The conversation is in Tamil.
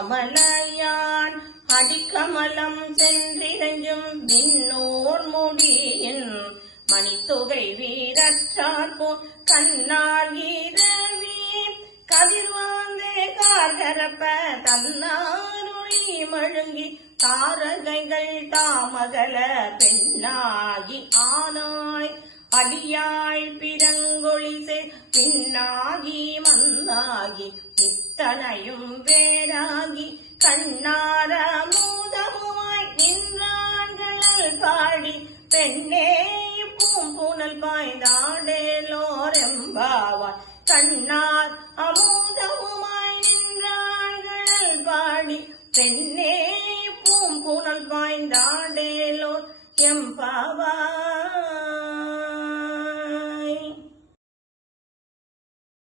அண்ணாமலையான் அடிக்கமலம் சென்றிரஞ்சும் விண்ணோர் முடியின் மணித்தொகை வீரற்றார்போ கண்ணார் இரவி கதிர்வாந்தே கார்கரப்ப தன்னாருளி மழுங்கி தாரகைகள் தாமகல பெண்ணாகி ஆனாய் அடியாய் பிறங்கொழிசே பின்னாகி மன்னாகி இத்தனையும் வேறாகி கண்ணார மூதமுமாய் நின்றாண்கள் பாடி பெண்ணே பூம்புணல் பாய்ந்தாடேலோரெம்பாவாய் கண்ணார் அமுதமுமாய் நின்றாண்கள் பாடி பெண்ணே பூம்புணல் பாய்ந்தாடேலோர் எம்பாவாய்.